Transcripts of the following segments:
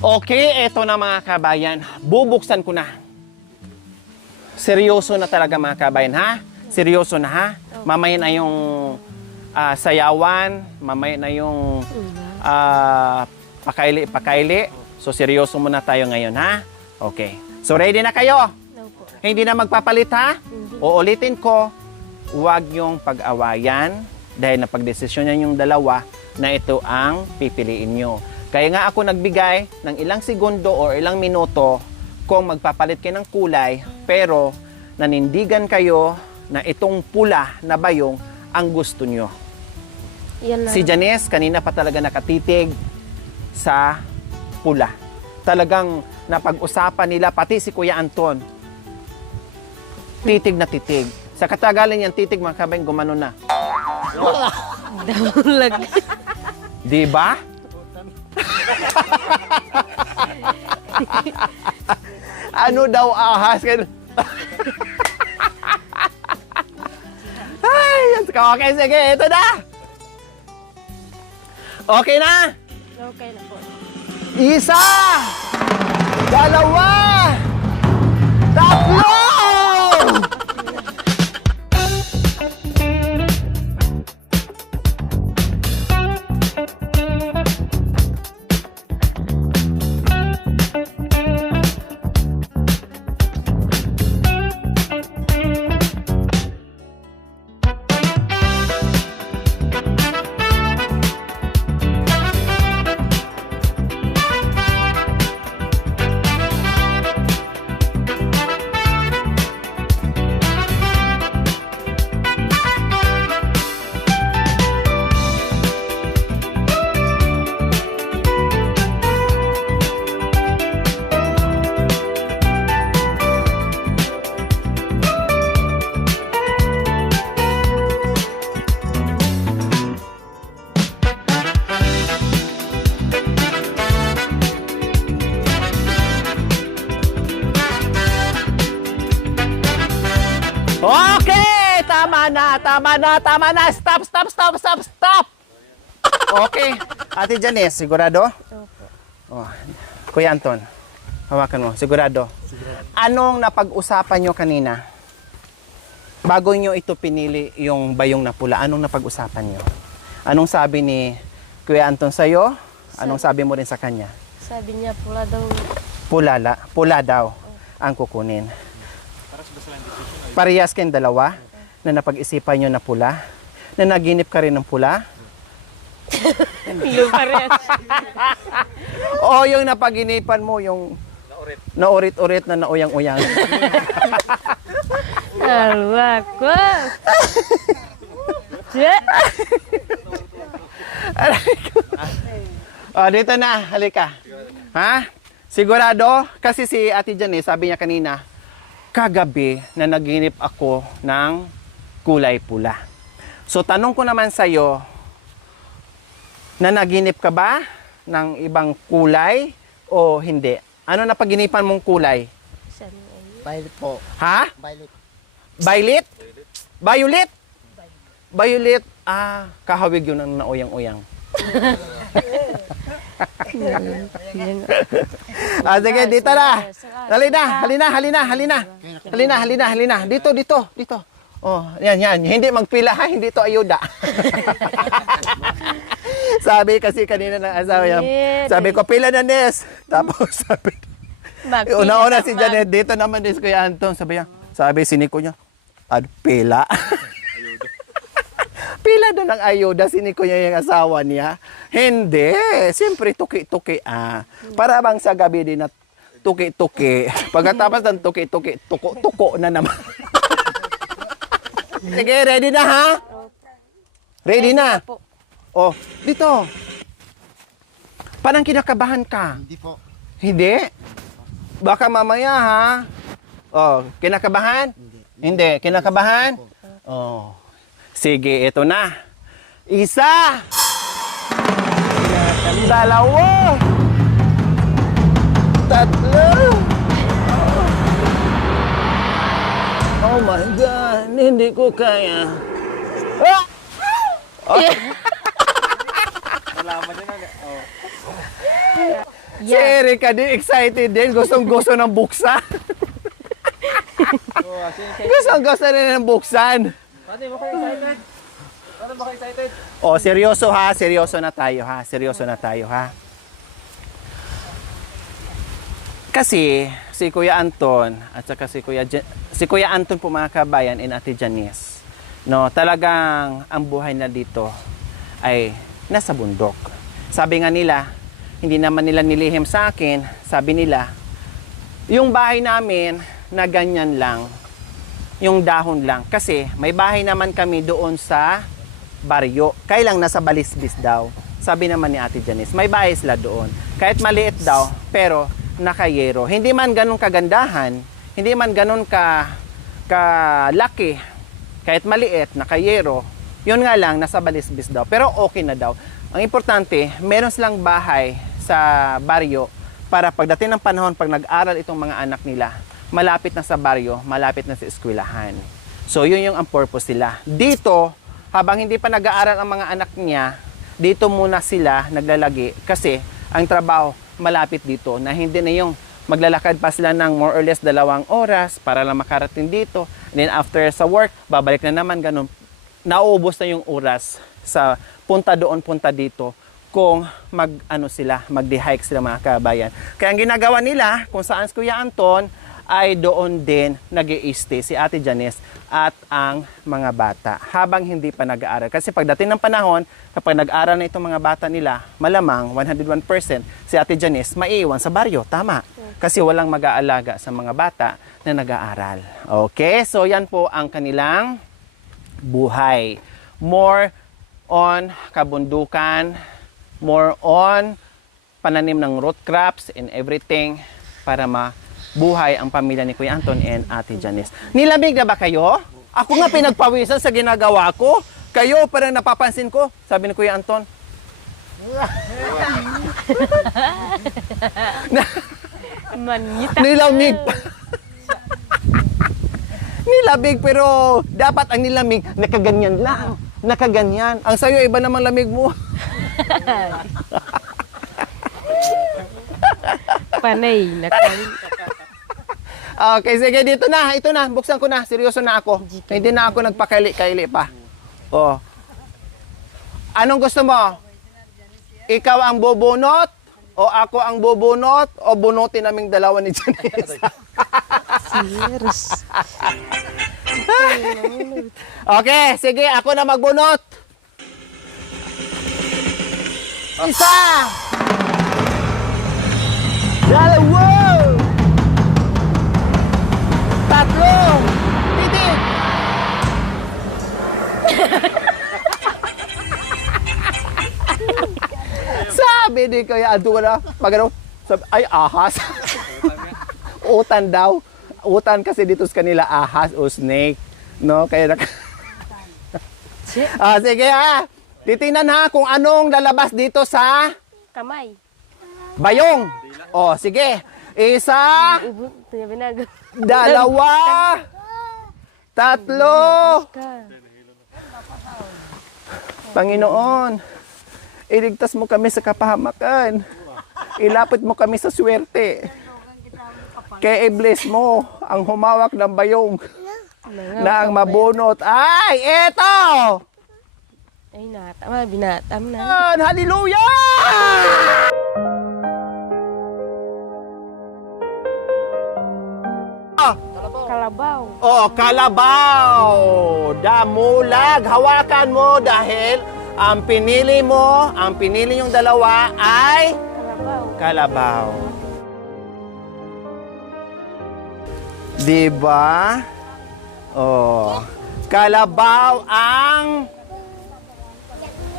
Okay, eto na mga kabayan. Bubuksan ko na. Seryoso na talaga mga kabayan, ha? Seryoso na, ha? Mamaya na yung sayawan, mamaya na yung pakaili. So, seryoso muna tayo ngayon, ha? Okay. So, ready na kayo? Opo. Hindi na magpapalit, ha? Uulitin ko, huwag yung pag-awayan dahil napagdesisyonan yung dalawa na ito ang pipiliin nyo. Kaya nga ako nagbigay ng ilang segundo o ilang minuto kung magpapalit kayo ng kulay, pero nanindigan kayo na itong pula na bayong ang gusto nyo. Yan na. Si Janice, kanina pa talaga nakatitig sa pula. Talagang napag-usapan nila, pati si Kuya Anton. Titig na titig. Sa katagalan yan, titig mga kabayan, gumano na. Daulag. Di ba? Ano daw ahas? Ay, okay, sige, ito na. Okay na? Okay na po. Isa! Dalawa! Tatlo! Okay! Tama na! Stop! Okay. Ate Janice, sigurado? Opo. Oh, Kuya Anton, hawakan mo. Sigurado? Anong napag-usapan nyo kanina? Bago nyo ito pinili yung bayong na pula, anong napag-usapan nyo? Anong sabi ni Kuya Anton sa'yo? Anong sabi mo rin sa kanya? Sabi niya pula daw. Pula daw ang kukunin. Parehas kayong dalawa na napag-isipan nyo na pula, na naginip ka rin ng pula, Luparet. o yung napaginipan mo, yung naurit-urit na nauyang-uyang. Alwa ko. O, dito na, halika. Ha? Sigurado? Kasi si Ate Janice, sabi niya kanina, kagabi na naginip ako ng kulay pula. So, tanong ko naman sa'yo, na naginip ka ba ng ibang kulay o hindi? Ano na paginipan mong kulay? Sabi niya, Violet po. Ha? Violet. Violet? Violet? Violet? Ah, kahawig yun ang nauyang-uyang. Sige, dito na. Halina. Dito. Oh, yan. Hindi magpila ha, hindi to ayuda. Sabi kasi kanina ng asawa niya, sabi ko, pila na Nes. Tapos sabi, una-una si Janet, dito naman din si Kuya Anton. Sabi si Nico niya, pila. Pila doon ang ayuda, si Nico niya yung asawa niya. Hindi, siyempre tuki-tuki Para bang sa gabi din na tuki-tuki. Pagkatapos ng tuki-tuki, tuko-tuko na naman. Sige, ready na ha? Ready na? Oh, dito. Parang kinakabahan ka. Hindi po. Hindi? Baka mamaya ha? Oh, kinakabahan? Hindi. Kinakabahan? Oh. Sige, ito na. Isa! Dalawa! Tatlo! Oh my God! Hindi ko kaya. Ah! Oh. Si Erika din, excited din. Gustong-gusto ng buksan. Gustong-gusto rin ng buksan. Pati mo kayo excited? Paano ba kayo excited? O, seryoso ha. Seryoso na tayo ha. Seryoso na tayo ha. Kasi si Kuya Anton at saka si Kuya Anton po mga kabayan and Ate Janice, no, talagang ang buhay na dito ay nasa bundok. Sabi nga nila, hindi naman nila nilihim sa akin, sabi nila, yung bahay namin na ganyan lang, yung dahon lang. Kasi may bahay naman kami doon sa baryo. Kailang nasa Balisbis daw. Sabi naman ni Ate Janice, may bahay sila doon. Kahit maliit daw, pero nakayero. Hindi man ganun kagandahan, hindi man ganun kalaki, kahit maliit, nakayero, yun nga lang, nasa Balisbis daw. Pero okay na daw. Ang importante, meron silang bahay sa baryo para pagdating ng panahon, pag nag-aral itong mga anak nila, malapit na sa baryo, malapit na sa eskwelahan. So, yun yung ang purpose nila. Dito, habang hindi pa nag-aaral ang mga anak niya, dito muna sila naglalagi kasi ang trabaho malapit dito na hindi na yung maglalakad pa sila ng more or less 2 oras para lang makarating dito. And then after sa work, babalik na naman ganun. Nauubos na yung oras sa punta doon, punta dito kung magdi-hike sila mga kabayan. Kaya ang ginagawa nila kung saan si Kuya Anton ay doon din nag-i-stay si Ate Janice at ang mga bata habang hindi pa nag-aaral. Kasi pagdating ng panahon, kapag nag-aaral na itong mga bata nila, malamang 101% si Ate Janice maiiwan sa baryo. Tama. Kasi walang mag-aalaga sa mga bata na nag-aaral. Okay? So yan po ang kanilang buhay. More on kabundukan, more on pananim ng root crops and everything para buhay ang pamilya ni Kuya Anton and Ate Janice. Nilamig na ba kayo? Ako nga pinagpawisan sa ginagawa ko. Kayo parang napapansin ko. Sabi ni Kuya Anton. Nilamig. Nilamig pero dapat ang nilamig nakaganyan lang. Nakaganyan. Ang sayo iba naman lamig mo. Panay. Okay, sige, dito na. Ito na, buksan ko na. Seryoso na ako. Hindi na ako nagpakaili-kaili pa. Oh. Anong gusto mo? Ikaw ang bubunot? O ako ang bubunot? O bunutin naming dalawa ni Janice? Cheers. Okay, sige, ako na magbunot. Isa! Dalawa! Tatlo! Titik! Sabi ni Kuya Anton na, pag sabi, ay ahas. Utan daw. Utan kasi dito sa kanila ahas o snake. No? Kaya sige ha. Titingnan ha kung anong lalabas dito sa Kamay. bayong. O, sige. Isa, Binago. dalawa, tatlo. Panginoon, iligtas mo kami sa kapahamakan. Ilapit mo kami sa swerte. Kaya i-bless mo ang humawak ng bayong na ang mabunot. Ay, eto! Ay, natama. Binatam na. Hallelujah! Kalabaw. Oh, kalabaw! Damulag! Hawakan mo dahil ang pinili yung dalawa ay Kalabaw. kalabaw. Diba? Oh, kalabaw ang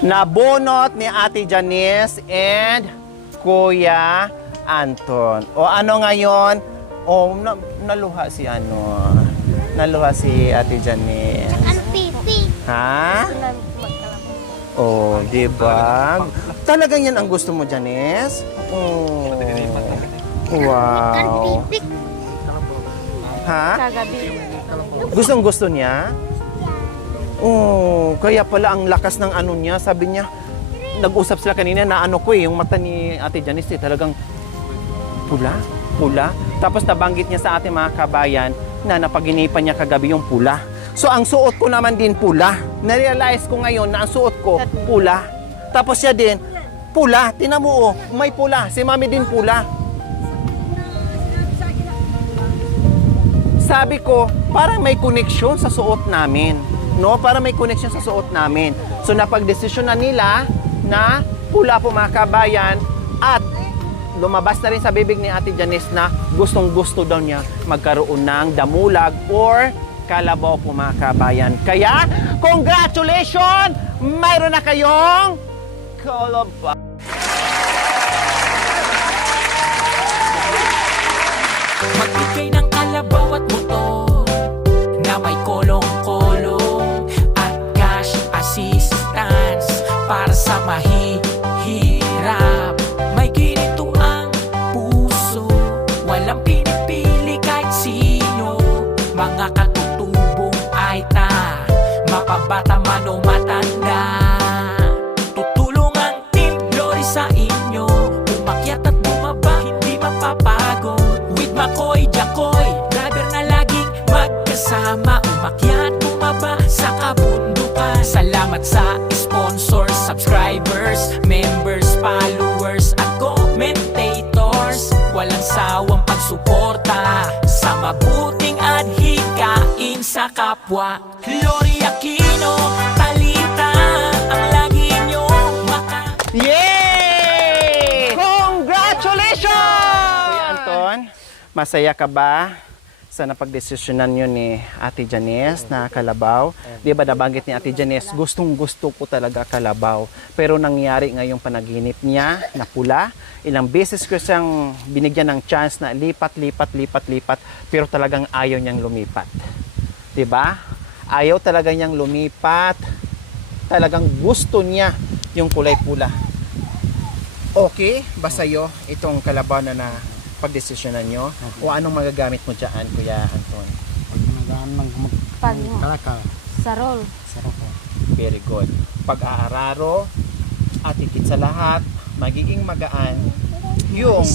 nabunot ni Ate Janice and Kuya Anton. O ano ngayon? O naluha si naluha si Ate Janice. Ang pipi. Ha? Magkalabaw. Oh, diba? Talagang yan ang gusto mo, Janice? Oh. Wow. Ang pipi. Ha? Kagabi. Gustong gusto niya? Oh, kaya pala ang lakas ng ano niya. Sabi niya, nag-usap sila kanina na ano ko yung mata ni Ate Janice talagang Pula? Pula? Tapos nabanggit niya sa ating mga kabayan na napaginipan niya kagabi yung pula. So ang suot ko naman din pula. Na-realize ko ngayon na ang suot ko pula. Tapos siya din, pula. Tinan mo, oh, may pula. Si mami din pula. Sabi ko, parang may connection sa suot namin. No? Para may connection sa suot namin. So napagdesisyon na nila na pula po mga kabayan at lumabas na rin sa bibig ni Ate Janice na gustong-gusto daw niya magkaroon ng damulag or kalabaw po mga kabayan. Kaya, congratulations! Mayroon na kayong kalabaw. Magbigay ng kalabaw at motor na may kolong-kolong at cash assistance para sa mahihirap. May ginito ang puso, walang pinipili kahit sino. Mga katutubong ay ta, mapabata man o matanda. Tutulong ang Team Glory sa inyo, umakyat at bumaba, hindi mapapagod. With Makoy, Jacoy, driver na laging magkasama, umakyat, bumaba sa kabundukan. Salamat sa sponsors, subscribers, members, followers at commentators. Walang sawang pagsuporta sa mabuting at hikain sa kapwa. Glory Aquino, Talita, ang lagi nyo Yay! Congratulations! Kuya Anton, masaya ka ba sa napagdesisyonan nyo ni Ate Janice na kalabaw? Di ba nabanggit ni Ate Janice, gustong-gusto ko talaga kalabaw. Pero nangyari ngayong panaginip niya na pula. Ilang beses ko siyang binigyan ng chance na lipat, pero talagang ayaw niyang lumipat. Di ba? Ayaw talaga niyang lumipat. Talagang gusto niya yung kulay pula. Okay, basta itong kalabaw na pagdesisyonan nyo. O anong magagamit mo dyan, Kuya Anton? Pag nagaan ng Pag kalakal, sarol. sarap po. Very good. Pag-aararo at higit sa lahat, magiging magaan yung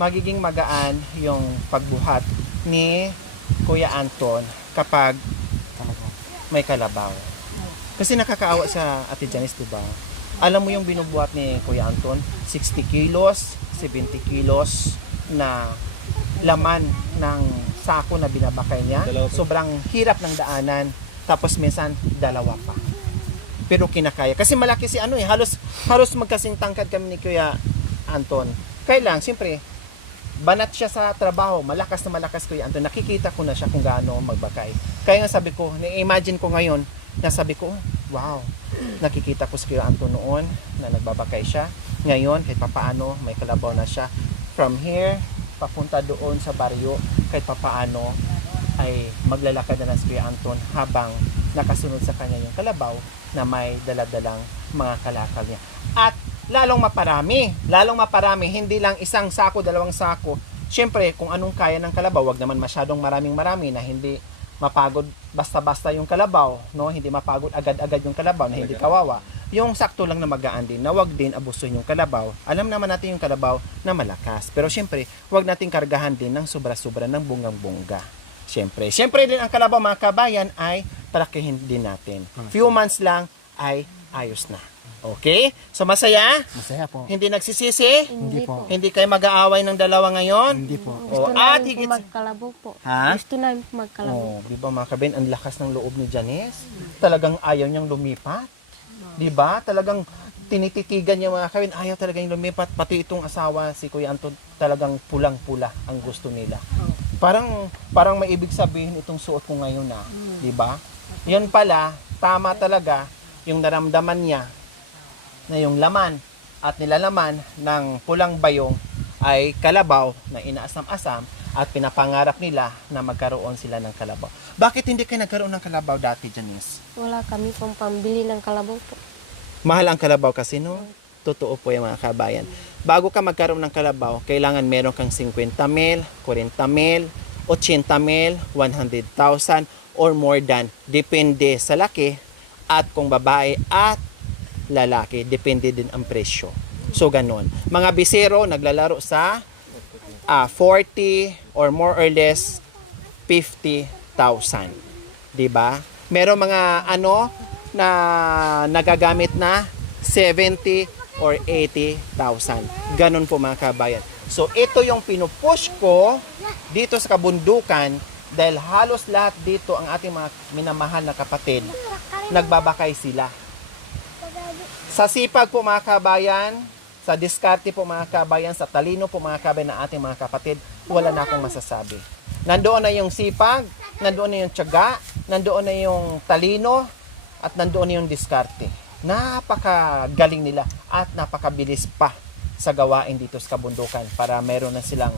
magiging magaan yung pagbuhat ni Kuya Anton kapag may kalabaw. Kasi nakakaawa sa Ate Janice, diba? Alam mo yung binubuhat ni Kuya Anton, 60 kilos, 70 kilos na laman ng sako na binabakay niya. Sobrang hirap ng daanan. Tapos minsan, dalawa pa. Pero kinakaya. Kasi malaki si halos magkasing tangkad kami ni Kuya Anton. Kaya lang, siyempre, banat siya sa trabaho. Malakas na malakas Kuya Anton. Nakikita ko na siya kung gaano magbakay. Kaya nga sabi ko, na-imagine ko ngayon, nasabi ko, wow, nakikita ko si Kuya Anton noon na nagbabakay siya. Ngayon, kahit papaano, may kalabaw na siya. From here, papunta doon sa baryo, kahit papaano, ay maglalakad na si Kuya Anton habang nakasunod sa kanya yung kalabaw na may daladalang mga kalakal niya. At lalong maparami, hindi lang isang sako, dalawang sako. Siyempre, kung anong kaya ng kalabaw, wag naman masyadong marami na hindi mapagod basta-basta yung kalabaw, no? Hindi mapagod agad-agad yung kalabaw na hindi kawawa. Yung sakto lang na magaan din, na wag din abusuhin yung kalabaw. Alam naman natin yung kalabaw na malakas. Pero siyempre, wag nating kargahan din ng sobra-sobra ng bungang-bunga. Siyempre din ang kalabaw mga kabayan ay palakihin din natin. Few months lang ay ayos na. Okay? So masaya? Masaya po. Hindi nagsisisi? Hindi po. Hindi kayo mag-aaway ng dalawa ngayon? Hindi po. Gusto at namin higit po magkalabaw po. Ha? Gusto namin po magkalabaw. Oh, di ba mga kabayan, ang lakas ng loob ni Janice. Talagang ayaw niyang lumipat. Di ba? Talagang tinititigan niya mga kabayan, ayaw talagang lumipat. Pati itong asawa, si Kuya Anton, talagang pulang-pula ang gusto nila. Parang may ibig sabihin itong suot ko ngayon na, di ba? Yan pala, tama talaga yung naramdaman niya na yung laman at nilalaman ng pulang bayong ay kalabaw na inaasam-asam at pinapangarap nila na magkaroon sila ng kalabaw. Bakit hindi kayo nagkaroon ng kalabaw dati, Janice? Wala kami pong pambili ng kalabaw po. Mahal ang kalabaw kasi, no? Totoo po yung mga kabayan. Bago ka magkaroon ng kalabaw, kailangan meron kang 50 mil, 40 mil, 80 mil, 100,000 or more than. Depende sa laki at kung babae at lalaki. Depende din ang presyo. So, ganon. Mga bisero, naglalaro sa 40 or more or less 50,000. Diba? Meron mga na nagagamit na 70 or 80,000. Ganon po mga kabayan. So, ito yung pinupush ko dito sa kabundukan dahil halos lahat dito ang ating mga minamahal na kapatid, nagbabakay sila. Sa sipag po mga kabayan, sa diskarte po mga kabayan, sa talino po mga kabayan ng ating mga kapatid, wala na akong masasabi. Nandoon na yung sipag, nandoon na yung tiyaga, nandoon na yung talino, at nandoon na yung diskarte. Napakagaling nila at napakabilis pa sa gawain dito sa kabundukan para meron na silang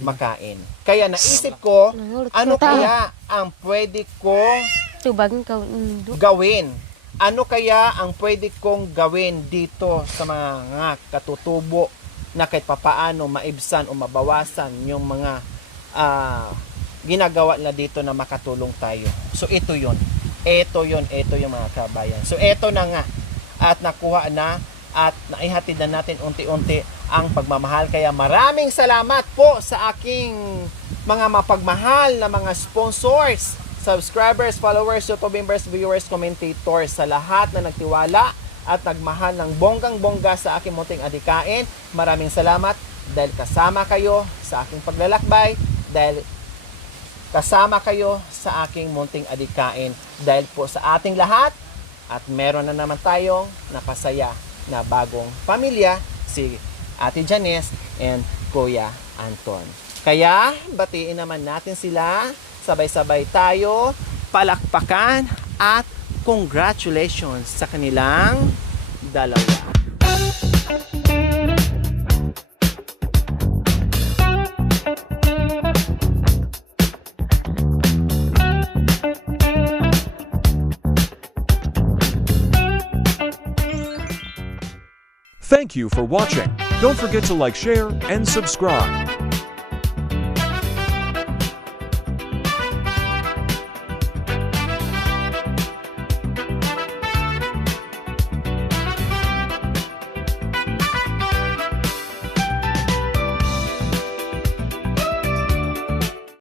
makain. Kaya naisip ko, ano kaya ang pwede kong Tubagin ka undo. gawin? Ano kaya ang pwede kong gawin dito sa mga katutubo na kahit papaano maibsan o mabawasan yung mga ginagawa na dito na makatulong tayo. So ito yun. Ito yung mga kabayan. So ito na nga at nakuha na at naihatid na natin unti-unti ang pagmamahal. Kaya maraming salamat po sa aking mga mapagmahal na mga sponsors, subscribers, followers, YouTube members, viewers, commentators, sa lahat na nagtiwala at nagmahal ng bonggang-bongga sa aking munting adikain. Maraming salamat dahil kasama kayo sa aking paglalakbay, dahil kasama kayo sa aking munting adikain, dahil po sa ating lahat at meron na naman tayong napasaya na bagong pamilya, si Ate Janice and Kuya Anton. Kaya, batiin naman natin sila, sabay-sabay tayo, palakpakan at congratulations sa kanilang dalawa. Thank you for watching. Don't forget to like, share, and subscribe.